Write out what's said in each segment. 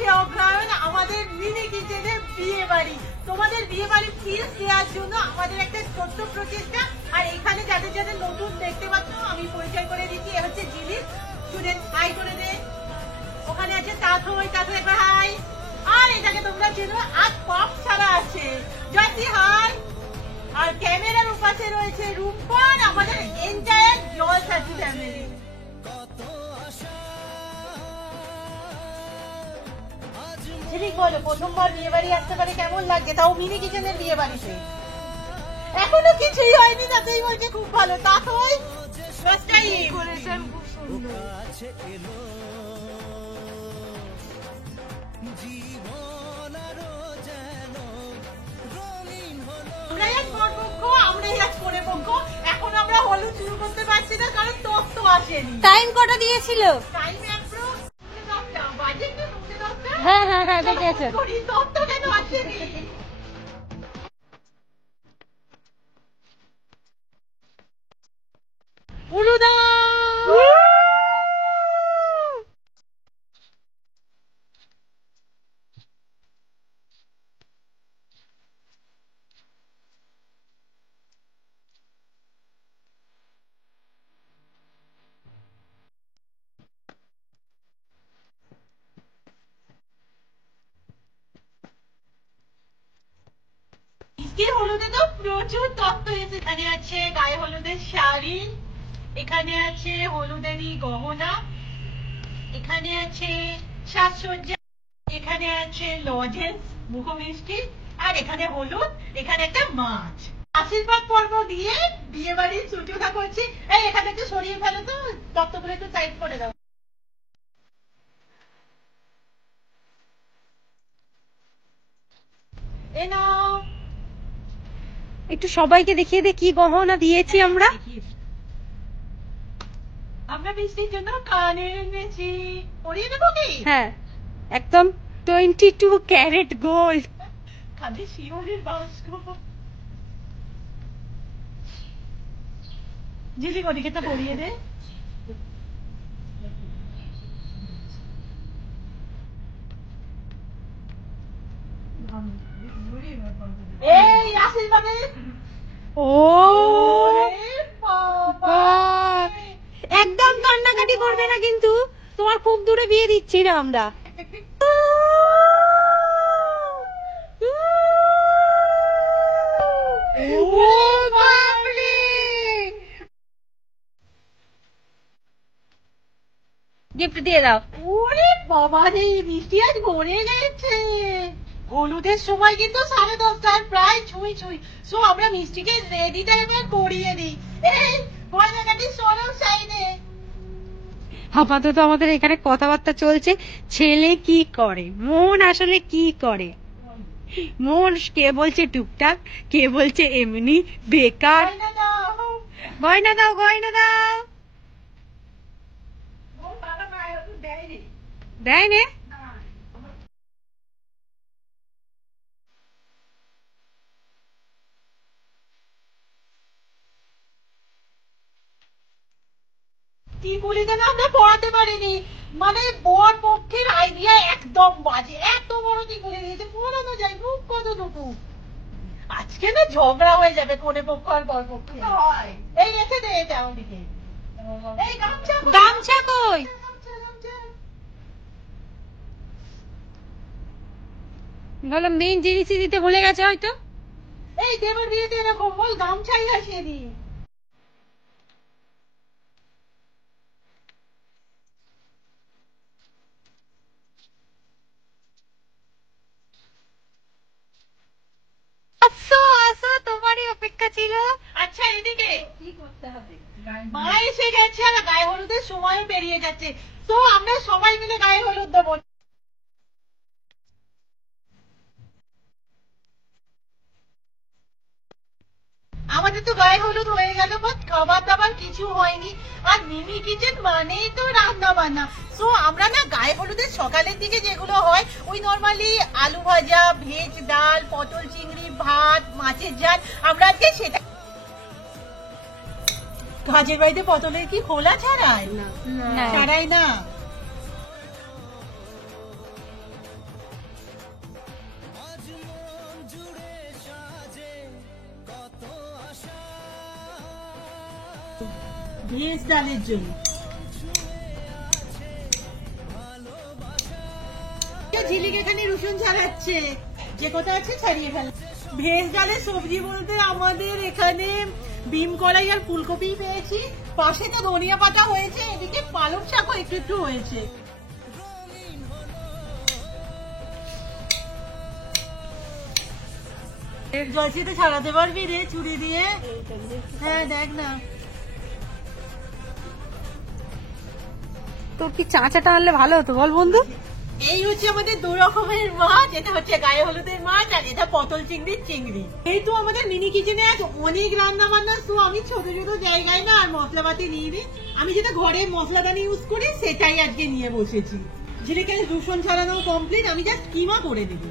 মাসে অগ্রহায়ণ আমাদের মিনি কিচেনের বিয়ে বাড়ি। তোমাদের বিয়ে বাড়ির ফিল দেওয়ার জন্য আমাদের একটা ছোট্ট প্রচেষ্টা। আর এখানে যাদের যাদের নতুন দেখতে পাচ্ছ আমি পরিচয় করে দিচ্ছি, এ হচ্ছে জিলি স্টুডেন্ট, হাই করে দে। ওখানে আছে তাথই, তাথই একবার হাই। আর এটাকে তোমরা চেনো, আজ পপ ছাড়া আছে জয়সি, হাই। আর ক্যামেরার উপাসে রয়েছে রূপন, আমাদের এন্টায়ার জলসাথী ফ্যামিলি। ঠিক বলো, প্রথমবার বিয়ে বাড়ি আসতে পারে কেমন লাগছে, তাও মিনি কিচেনের বিয়ে বাড়িতে? এখনো কিছুই হয়নি, তাতেই বলছে খুব ভালো। তাহলে ডেকোরেশন খুব সুন্দর। আমরাই আজ পরপক্ষ, আমরাই আজ পরে পক্ষ। এখন আমরা হলুদ শুরু করতে পারছি না কারণ টক তো আসেনি। টাইম কটা দিয়েছিল? টাইম অ্যাপ্রক্স 10টা বাজে, তো 10টা। হ্যাঁ হ্যাঁ হ্যাঁ, দেখেছো। টকটা কেন আসেনি? উলুদা হলুদে তো প্রচুর তত্ত্ব এসে। এখানে আছে গায়ে হলুদের শাড়ি, এখানে আছে হলুদেরই গহনা, এখানে আছে সাজসজ্জা, এখানে আছে লজেন্স মুখমিষ্টি, আর এখানে হলুদ, এখানে একটা মাছ। আশীর্বাদ পর্ব দিয়ে বিয়ে বাড়ির ছুটিটা করছি। এই এখানে একটু সরিয়ে ফেলো তো, তত্ত্বগুলো একটু সাইড করে দাও। এ নাও, একটু সবাইকে দেখিয়ে দে কি গহনা দিয়েছি আমরা। আমরা বৃষ্টির জন্য কানে এনেছি, পরিয়ে দেবো কি? হ্যাঁ, একদম 22 ক্যারেট গোল্ড। কানে শিওরের বাস্ক। জিজি ওদিকে তো পরিয়ে দে। এই আশীর্বাদে। ও একদম কান্নাকাটি করবে না কিন্তু, তোমার খুব দূরে বিয়ে দিচ্ছি না আমরা। গিফট দিয়ে দাও। ওরে বাবা রে, বৃষ্টি আজ ভরে গেছে। হলুদের সময় কিন্তু 10:30 প্রায় ছুঁই ছুঁই। সো আমরা মিষ্টিকে রেডি টাইমে করিয়ে দিই। এই গয়নাগাটি সরল সাইডে। আপাতত আমাদের এখানে কথাবার্তা চলছে, ছেলে কি করে, মন আসলে কি করে। মন কে বলছে টুকটাক, কে বলছে এমনি বেকার। গয়না দাও, গয়না দাও। দেয় নে। টিকুলিকে না আমরা পড়াতে পারিনি, মানে বর পক্ষের আইডিয়া একদম বাজে। এত বড় টিকুলি দিয়েছে, পড়ানো যায় খুব কতটুকু। আজকে না ঝগড়া হয়ে যাবে কোনে পক্ষ আর বর পক্ষে। এই রেখে দে এটা ওদিকে। এই গামছা কই? গামছা কই? বললাম মেইন জিনিসই দিতে ভুলে গেছে হয়তো। এই দেবার বিয়েতে এরকম বল, গামছাই আসিয়ে দি। আসো আসো, তোমারই অপেক্ষা ছিল। আচ্ছা এদিকে কি করতে হবে? মা এসে গেছে আর গায়ে হলুদের সময় পেরিয়ে যাচ্ছে, তো আমরা সবাই মিলে গায়ে হলুদ দেবো। আমাদের তো গায়ে হলুদ হয়ে গেল, বাট খাবার দাবার কিছু হয়নি। আর মিনি কিচেন মানেই তো রান্না বান্না। সো আমরা না গায়ে হলুদের সকালের দিকে যেগুলো হয়, ওই নর্মালি আলু ভাজা, ভেজ ডাল, পটল চিংড়ি, ভাত, মাছের ঝাল, আমরা আজকে সেটা। কাজের বাড়িতে পটলের কি খোলা ছাড়াই? না। ছাড়াই না। ভেজ ডালের জন্য। ঝিলিক এখানে রসুন ছাড়াচ্ছে, যে কোথা আছে ছাড়িয়ে ফেল। ভেজ ডালের সবজি বলতে আমাদের এখানে বিম কড়াই আর ফুলকপি পেয়েছি, পাশে তো ধনিয়া পাতা হয়েছে, এদিকে পালং শাকও একটু একটু হয়েছে। জয়সিতে ছাড়াতে পারবি রে চুড়ি দিয়ে? হ্যাঁ দেখ না। তোর কি চাচাটা আনলে ভালো হতো বল বন্ধু। এই হচ্ছে আমাদের দু রকমের মাছ, এটা হচ্ছে গায়ে হলুদের মাছ আর এটা পটল চিংড়ির চিংড়ি। এই তো আমাদের মিনি কিচেনে আজ অনেক রান্না বান্না, তো আমি ছোট ছোট জায়গায় না আর মশলাপাতি নিয়ে নি, আমি যেটা ঘরে মশলাদানি ইউজ করি সেটাই আজকে নিয়ে বসেছি। যেটাকে রসুন ছাড়ানো কমপ্লিট, আমি জাস্ট কিমা করে দেবো।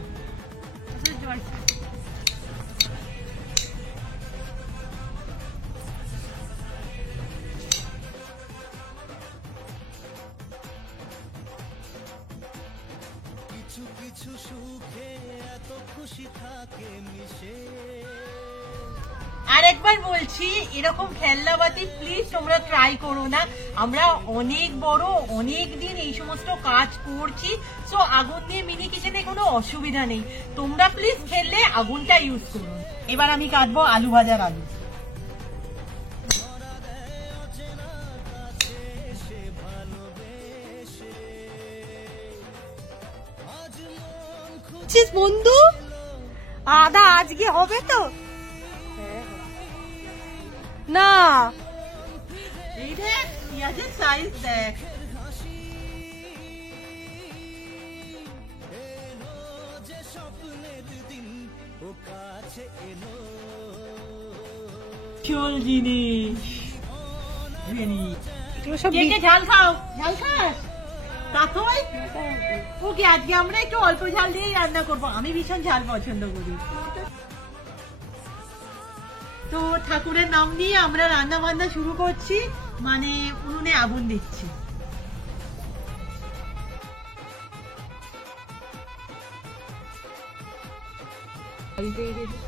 কিছু সুখে এত খুশি থাকে মিশে। আরেকবার বলছি, এরকম খেলনাবাতি প্লিজ তোমরা ট্রাই করো না। আমরা অনেক বড় অনেক দিন এই সমস্ত কাজ করছি, সো আগুন দিয়ে মিনি কিচেনে কোনো অসুবিধা নেই। তোমরা প্লিজ খেললে আগুনটা ইউজ করো। এবার আমি কাটবো আলু ভাজার আলু। বন্ধু আদা আজকে হবে তো না? এই দেখ পেঁয়াজের সাইজ দেখ। চল জিনিস কে কে ঝাল খাও? ঝাল খাস? কাকই ওকে, আজকে আমরা একটু অল্প ঝাল দিয়েই রান্না করবো, আমি ভীষণ ঝাল পছন্দ করি। তো ঠাকুরের নাম নিয়ে আমরা রান্না বান্না শুরু করছি, মানে উনুনে আগুন দিচ্ছি।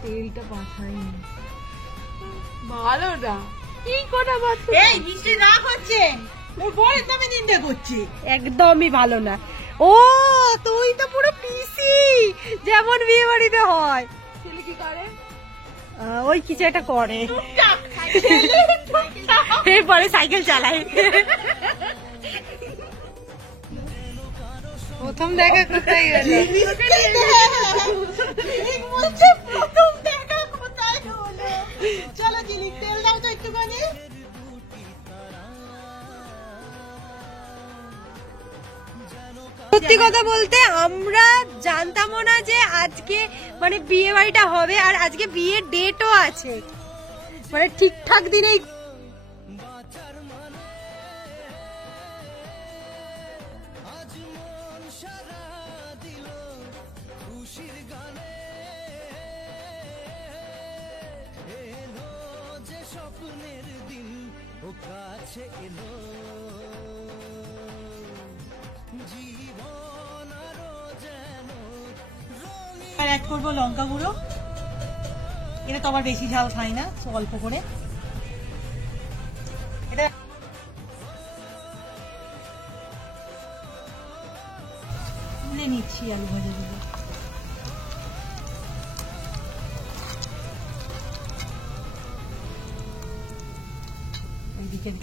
তেলটা পাঠাইনি ভালো না, কি করা মাত্র। এই মিষ্টি না করছে, ওর বরের নামে নিন্দা করছে, একদমই ভালো না। ও তুই তো পুরো পিসি, যেমন বিয়ে বাড়িতে হয়। ছেলে কি করে? ওই কিছু একটা করে, এরপরে সাইকেল চালায়। প্রথম দেখা কোথায় গেল? প্রথম দেখা কোথায় হলো? চলো জিলিক তেল দাও তো একটুখানি। সত্যি কথা বলতে আমরা জানতামও না যে আজকে মানে বিয়ে বাড়িটা হবে, আর আজকে বিয়ের ডেটও আছে, মানে ঠিকঠাক দিনেই। স্বপ্নের দিন ও কাছে এলো, জীবন আরো যেন আর অ্যাড করবো লঙ্কা গুঁড়ো, এটা তো আবার বেশি ঝাল খাই না, তো অল্প করে। এটা তুলে নিচ্ছি আলু ভাজাগুলো।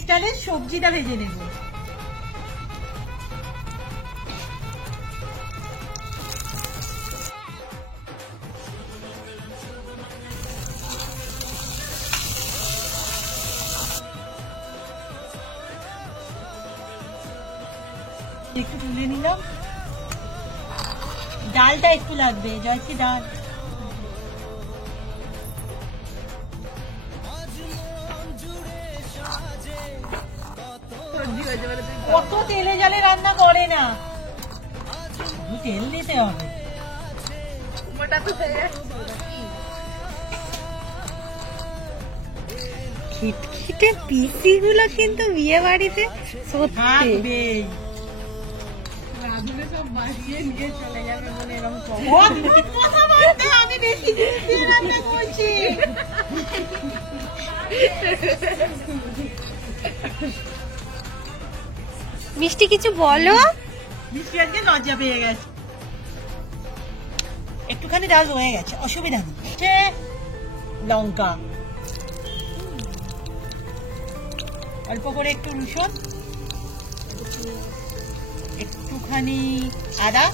তাহলে সবজিটা ভেজে নেব। একটু তুলে নিলাম, ডালটা একটু লাগবে, জয়শ্রী ডাল। কত তেলে জালে রান্না করে না, তেল দিতে হবে। খিটখিটে পিসি গুলো কিন্তু বিয়ে বাড়িতে সত্যি আমি বেশি রান্না করছি। মিষ্টি কিছু বলো। মিষ্টি আজকে লজ্জা পেয়ে গেছে, একটুখানি ডাল হয়ে গেছে, অসুবিধা নেই। লঙ্কা অল্প করে, একটু রসুন, একটুখানি আদা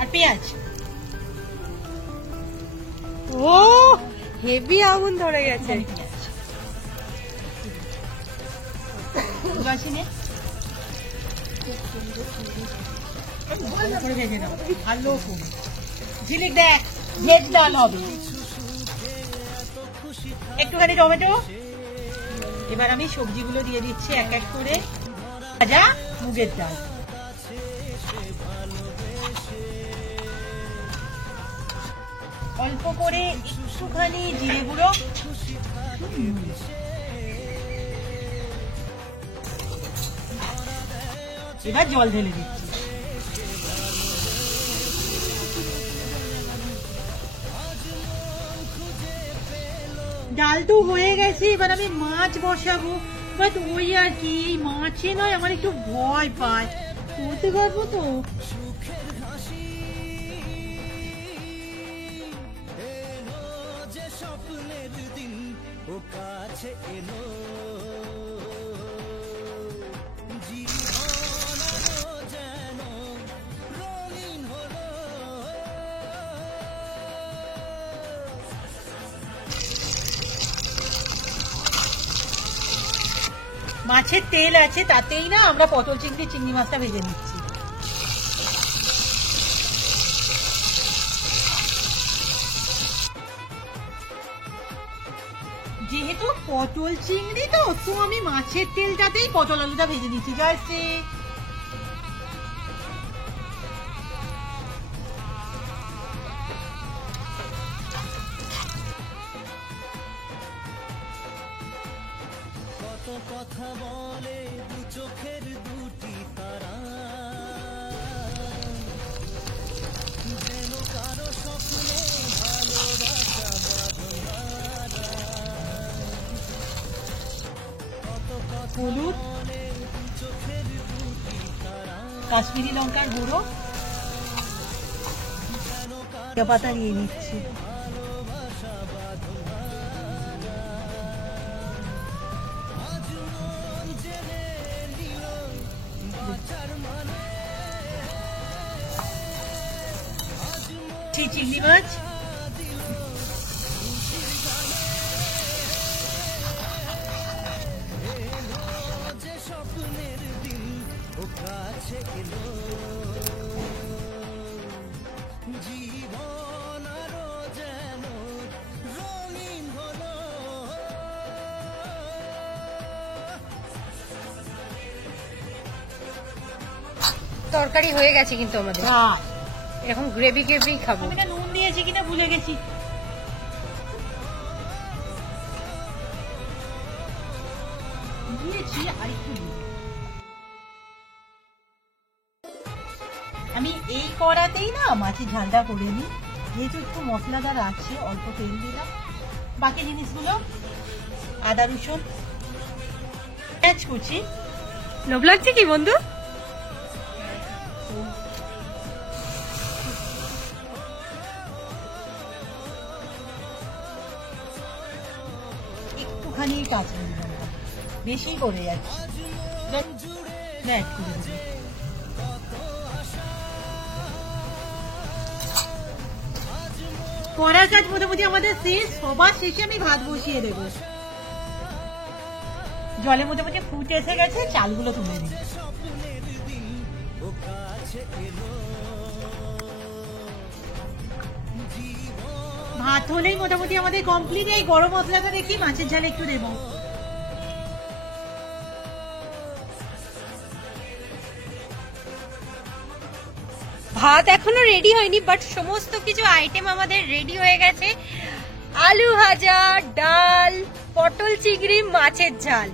আর পেঁয়াজ। ও হেভি আগুন ধরে গেছে। ভালো করে ভেজে নাও, ভালো করে। ঝিলিক দেখ, ভেজ ডাল হবে। একটুখানি টমেটো। এবার আমি সবজিগুলো দিয়ে দিচ্ছি এক এক করে। ভাজা মুগের ডাল, অল্প করে একটুখানি জিরে গুঁড়ো, এবার জল ঢেলে দিচ্ছি। ডাল তো হয়ে গেছে, এবার আমি মাছ বসাবো। বাট ওই আর কি, এই মাছে নয় আমার একটু ভয় পায়, করতে পারবো তো? স্বপ্নের দিন ও কাছে এলো, জীবন আরো যেন রঙিন হলো। মাছের তেল আছে, তাতেই না আমরা পটল চিংড়ি মাছটা ভেজে নিচ্ছি। যেহেতু পটল চিংড়ি তো আমি মাছের তেলটাতেই পটল আলুটা ভেজে দিচ্ছি। জয়শ্রী, কত কথা বলে দু চোখের দুটি তারা, যেন কারো স্বপ্নে ভালোবাসা বাঁধা। কত কথা হলুদ, বলে দু চোখের দুটি তারা, কাশ্মীরি লঙ্কার গুঁড়ো, ধনিয়া পাতা নিয়ে নিচ্ছি। চিংড়ি মাছ, যে স্বপ্নের দিন ও কাছে এলো, জীবন আরো যেন রঙিন হলো। তরকারি হয়ে গেছে কিন্তু আমাদের, এরকম গ্রেভি গ্রেভি খাবো। আমি না নুন দিয়েছি কিনা ভুলে গেছি। দিয়েছি, আর একটু দিই। আমি এই কড়াতেই না মাছের ঝালটা করে নিই, যেহেতু একটু মশলাদার আছে, অল্প তেল দিলাম। বাকি জিনিসগুলো আদা রসুন পেঁয়াজ কুচি। লোভ লাগছে কি বন্ধু? একটুখানি কাঁচা লঙ্কা, বেশি করে যাচ্ছে, অ্যাড করে দিই। কড়ার কাজ মোটামুটি আমাদের শেষ, সবার শেষে আমি ভাত বসিয়ে দেব। জলে মোটামুটি ফুট এসে গেছে, চালগুলো তুলে দিই। ভাত হলেই মোটামুটি আমাদের কমপ্লিট। এই গরম মশলাটা দেখি মাছের ঝালে একটু দেবো। ভাত এখনো রেডি হয়নি, বাট সমস্ত কিছু আইটেম আমাদের রেডি হয়ে গেছে। আলু ভাজা, ডাল, পটল চিংড়ি, মাছের ঝাল।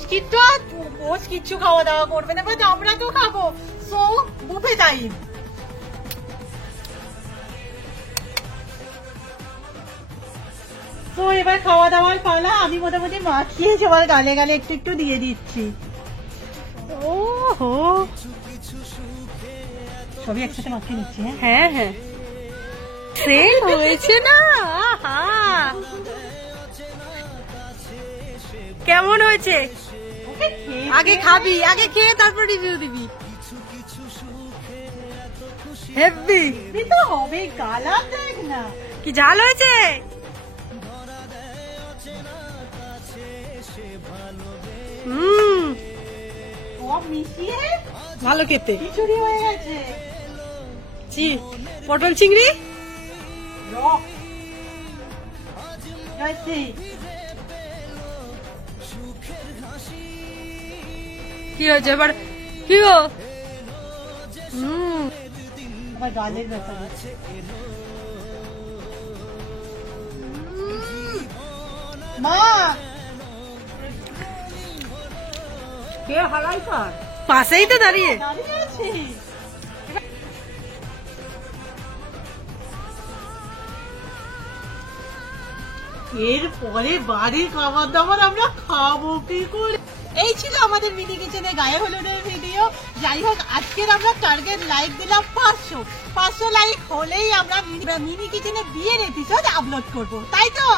বিস্কিট তো বোস কিচ্ছু খাওয়া দাওয়া করবে না, বাট আমরা তো খাবো। So buffet time. তো এবার খাওয়া দাওয়ার পালা। আমি মোটামুটি মাখিয়ে সবার গালে গালে একটু একটু দিয়ে দিচ্ছি। ও হো, সবই একসাথে মাখিয়ে নিচ্ছি। হ্যাঁ হ্যাঁ, সেল হয়েছে না? আহা, কেমন হয়েছে? আগে খাবি, আগে খেয়ে তারপর রিভিউ দিবি। হেভি তো হবে, গালা দেখ না। কি ঝাল হয়েছে? সব মিশিয়ে ভালো খেতে। খিচুড়ি হয়ে গেছে। পটল চিংড়ি রক যাচ্ছে। কি হয়েছে এবার? কি গো? আমার গালের ব্যাপার। মা কে হালাই কর, পাশেই তো দাঁড়িয়ে। দাঁড়িয়ে আছি। এরপরে বাড়ির খাবার দাবার আমরা খাবো কি করে? এই ছিল আমাদের মিনি কিচেনে গায়ে হলুদের ভিডিও। যাই হোক, আজকের আমরা টার্গেট লাইক দিলাম 500 লাইক হলেই আমরা মিনি কিচেনে বিয়ের এপিসোড আপলোড করবো, তাই তো?